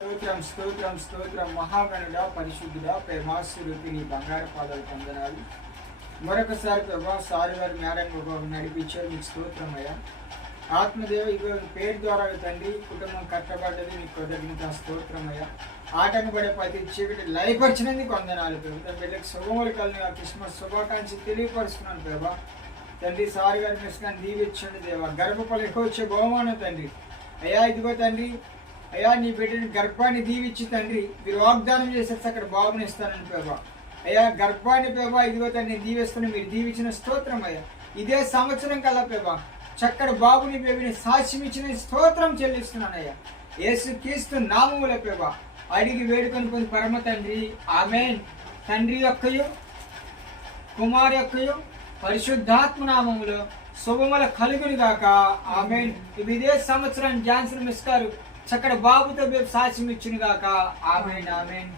స్తోత్రం స్తోత్రం స్తోత్రం మహాగణుడ పరిశుద్ధుడ ప్రేమాస్వరూపి నీ బంగారు పాదాలు పొందనాలు. మరొకసారి ప్రభా సారి వారి మేడంగా నడిపించారు, మీకు స్తోత్రమయ్యా. ఆత్మదేవ ఇగో పేరు ద్వారా తండ్రి కుటుంబం కట్టబడ్డది, నీకు కృతజ్ఞత స్తోత్రమయ్యా. ఆటంకపడే ప్రతి చీకటి లయపరిచినందుకు వందనాలు ప్రభు. తన బిడ్డకు శుభములు కలిగిన క్రిస్మస్ శుభాకాంక్షలు తెలియపరుస్తున్నాను ప్రభా. తండ్రి సారి గారి మిస్కాన్ని దీవించండి దేవా. గర్భఫలం ఎక్కువ వచ్చే బహుమానం తండ్రి అయ్యా. ఇదిగో తండ్రి అయ్యా, నీ బిడ్డని గర్భాన్ని దీవించి తండ్రి మీరు వాగ్దానం చేసేసి అక్కడ బాగునిస్తానని ప్రభా. అయ్యా గర్భాన్ని ప్రభా ఇదిగో తండ్రి దీవిస్తున్న మీరు దీవించిన స్తోత్రం అయ్యా. ఇదే సంవత్సరం కల్లా ప్రభా చక్కటి బాబుని బేబిని సాక్ష్యం ఇచ్చిన స్తోత్రం చెల్లిస్తున్నానయ్యా. యేసు క్రీస్తు నామముల ప్రభా అడిగి వేడుకొని పొంది పరమ తండ్రి ఆమేన్. తండ్రి యొక్కయు కుమారు యొక్కయు పరిశుద్ధాత్మ నామములో శుభముల కలుగుని గాక ఆమేన్. ఇదే సంవత్సరం జాన్సన్ మిస్ గారు చక్కటి బాబుతో సాక్ష్యం ఇచ్చును గాక ఆమేన్ ఆమేన్.